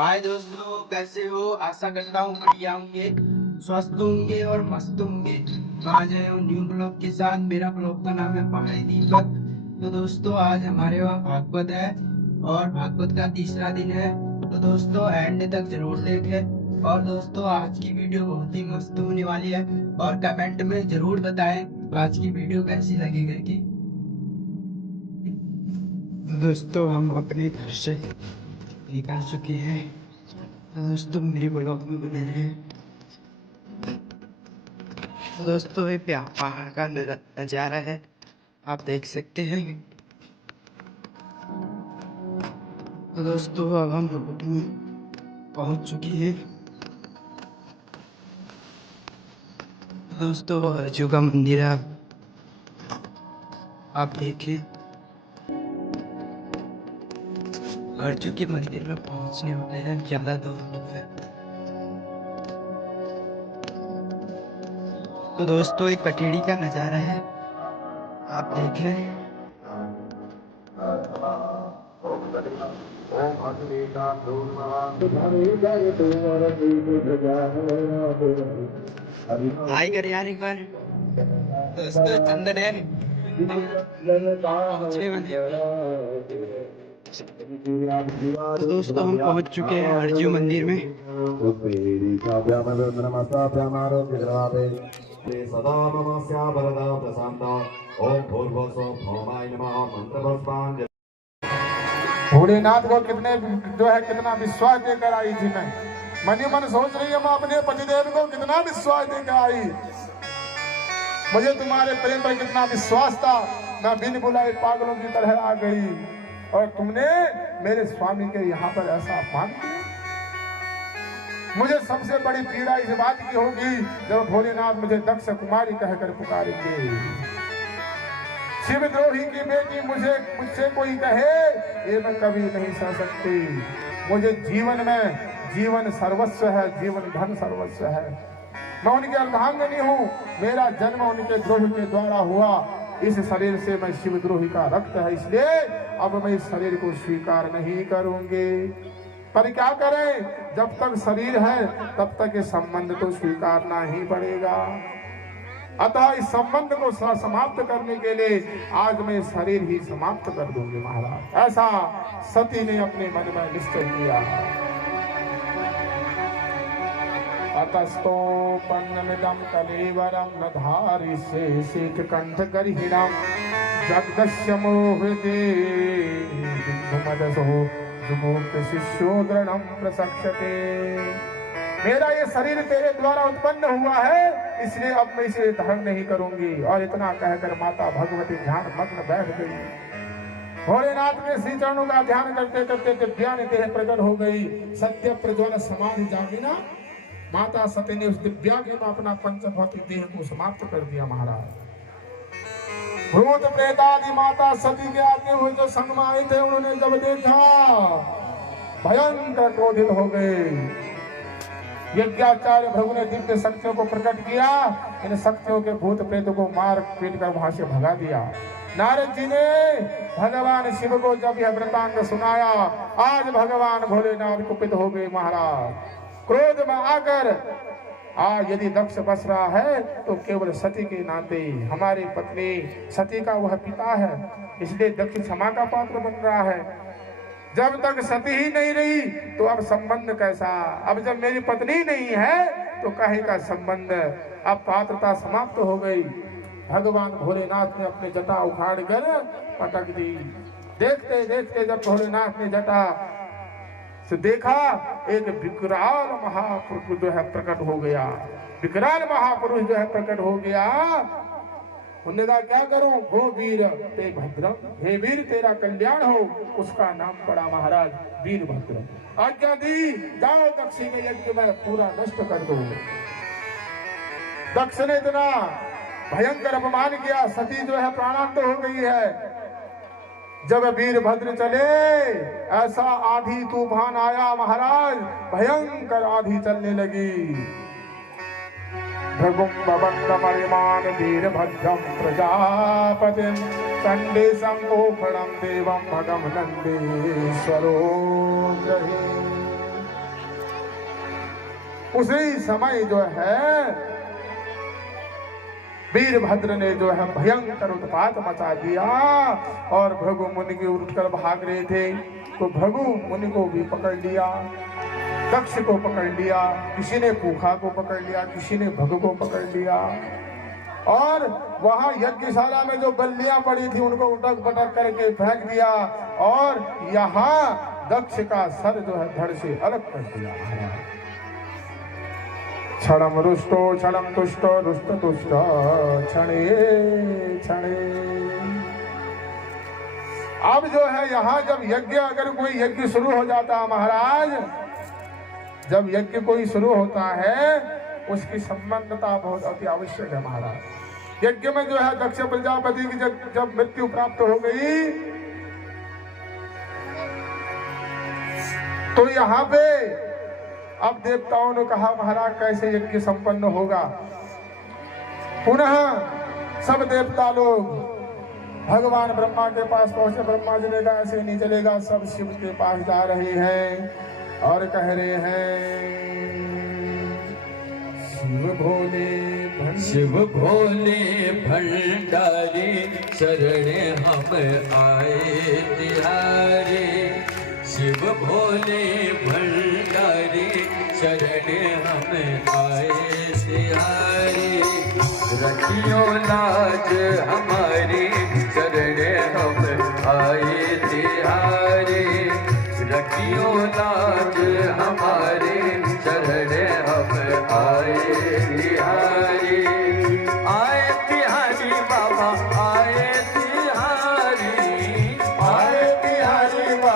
हाय दोस्तों, कैसे हो? आशा करता हूँ बढ़िया होंगे, स्वस्थ होंगे और मस्त होंगे। आज आए हूँ न्यू ब्लॉग के साथ। मेरा ब्लॉग का नाम है पहाड़ी दीपक। तो दोस्तों, आज हमारे वहाँ भागवत है और भागवत का तीसरा दिन है। तो दोस्तों, एंड तक जरूर देखें। और दोस्तों, आज की वीडियो बहुत ही मस्त होने वाली है और कमेंट में जरूर बताएं आज की वीडियो कैसी लगेगी। दोस्तों, हम अपने घर से निकल चुके हैं। दोस्तों, मेरी ब्लॉग में बने रहे। दोस्तों, ये पहाड़ का नज़ारा है, आप देख सकते हैं। दोस्तों, अब हम पहुंच चुके हैं। दोस्तों, अर्जू का मंदिर है, आप देखिए। अर्जू के मंदिर में पहुंचने वाले हैं, ज़्यादा दूर नहीं है। तो दोस्तों, एक कटेड़ी का नज़ारा है, आप देख लें। हाय कर यार एक बार। दोस्तों, चंदन है। तो दोस्तों, हम पहुंच चुके हैं अर्जू मंदिर में। भोलेनाथ को कितने कितना विश्वास देकर आई थी। मैं मनी मन सोच रही है, मैं अपने पतिदेव को कितना विश्वास देकर आई। मुझे तुम्हारे प्रेम पर कितना विश्वास था। मैं बिन बुलाए पागलों की तरह आ गई और तुमने मेरे स्वामी के यहाँ पर ऐसा अपमान किया। मुझे सबसे बड़ी पीड़ा इस बात की होगी जब भोलेनाथ मुझे दक्ष कुमारी कहकर पुकारेंगे। शिवद्रोही की बेटी मुझसे कोई कहे, ये मैं कभी नहीं सह सकती। मुझे जीवन में जीवन सर्वस्व है, जीवन धन सर्वस्व है। मैं उनके अर्धांगिनी हूँ। मेरा जन्म उनके द्रोह के द्वारा हुआ। इस शरीर से मैं शिवद्रोही का रक्त है, इसलिए अब मैं इस शरीर को स्वीकार नहीं करूंगी। पर क्या करें, जब तक शरीर है तब तक ये संबंध तो स्वीकारना ही पड़ेगा। अतः इस संबंध को समाप्त करने के लिए आज मैं शरीर ही समाप्त कर दूंगी महाराज। ऐसा सती ने अपने मन में निश्चय किया। अतस्तोपन्नमिदं कलेवरं न धारिष्ये शीतकण्ठ गर्हिणं जगदस्य मोहते बिन्दुमदसो जुमुक्त शिष्यो दृढ़ं प्रसक्षते। मेरा ये शरीर तेरे द्वारा उत्पन्न हुआ है, इसलिए अब मैं इसे धारण नहीं करूंगी। और इतना कहकर माता भगवती ध्यान मग्न बैठ गई। भोलेनाथ के श्री चरणों का ध्यान करते करते दिव्यान देह प्रकट हो गई। सत्य प्रज्वल समाधि जागिना माता सती ने उस दिव्याग्नि में अपना पंचभौतिक देह को समाप्त कर दिया महाराज। भूत प्रेतादि माता सती के आते हुए जो संग में आए थे, उन्होंने जब देखा भयंकर क्रोधित हो गए। यज्ञाचार्य प्रभु ने दिव्य शक्तियों को प्रकट किया। इन शक्तियों के भूत प्रेतों को मार पीट कर वहां से भगा दिया। नारद जी ने भगवान शिव को जब यह वृतांत सुनाया, आज भगवान भोलेनाथ कुपित हो गए महाराज। क्रोध में आकर आज यदि दक्ष बस रहा है तो केवल सती के नाते। हमारी पत्नी सती का वह पिता है, इसलिए दक्ष क्षमा का पात्र बन रहा है। जब तक सती ही नहीं रही तो अब संबंध कैसा? अब जब मेरी पत्नी नहीं है तो काहे का संबंध? अब पात्रता समाप्त हो गई। भगवान भोलेनाथ ने अपने जटा उखाड़ कर पटक दी। देखते देखते जब भोलेनाथ ने जटा से देखा, एक विकराल महापुरुष जो है प्रकट हो गया। विकराल महापुरुष जो है प्रकट हो गया। उन्होंने कहा, क्या करूं? हो वीर ते भद्रम, हे वीर तेरा कल्याण हो। उसका नाम पड़ा महाराज वीरभद्र। आज्ञा दी, जाओ दक्ष के यज्ञ में पूरा नष्ट कर दो। दक्ष ने इतना भयंकर अपमान किया, सती जो है प्राणांत हो गई है। जब वीरभद्र चले, ऐसा आधी तूफान आया महाराज, भयंकर आधी चलने लगी। भृगुम्बबन्धमणिमान् वीरभद्रं प्रजापतिं चण्डे सम्मोहनं देवं भगं नन्देश्वरो जहि। उसी समय जो है वीरभद्र ने जो है भयंकर उत्पात मचा दिया और भृगु मुनि की उठकर भाग रहे थे तो भृगु मुनि को भी पकड़ लिया, दक्ष को पकड़ लिया, किसी ने पूखा को पकड़ लिया, किसी ने भृगु को पकड़ लिया और वहां यज्ञशाला में जो बल्लियां पड़ी थी उनको उटक पटक करके फेंक दिया और यहाँ दक्ष का सर जो है धड़ से अलग कर दिया। क्षणम रुष्टो क्षणम तुष्टो रुष्ट तुष्ट क्षणे क्षणे। अब जो है यहाँ जब यज्ञ अगर कोई यज्ञ शुरू हो जाता है महाराज, जब यज्ञ कोई शुरू होता है उसकी संबंधता बहुत अति आवश्यक है महाराज। यज्ञ में जो है दक्ष प्रजापति की जब मृत्यु प्राप्त हो गई तो यहाँ पे अब देवताओं ने कहा महाराज कैसे यज्ञ संपन्न होगा। पुनः सब देवता लोग भगवान ब्रह्मा के पास पहुंचे। ब्रह्मा जी ने कहा ऐसे नहीं चलेगा, सब शिव के पास जा रहे हैं और कह रहे हैं शिव भोले भंडारी शरणे हम आए तिहारे। शिव भोले भंडारी शरणे हम आए तिहारे। रखियो लाज हमारी शरणे हम आए तिहारे। रखियो लाज हमारे शरणे हम आए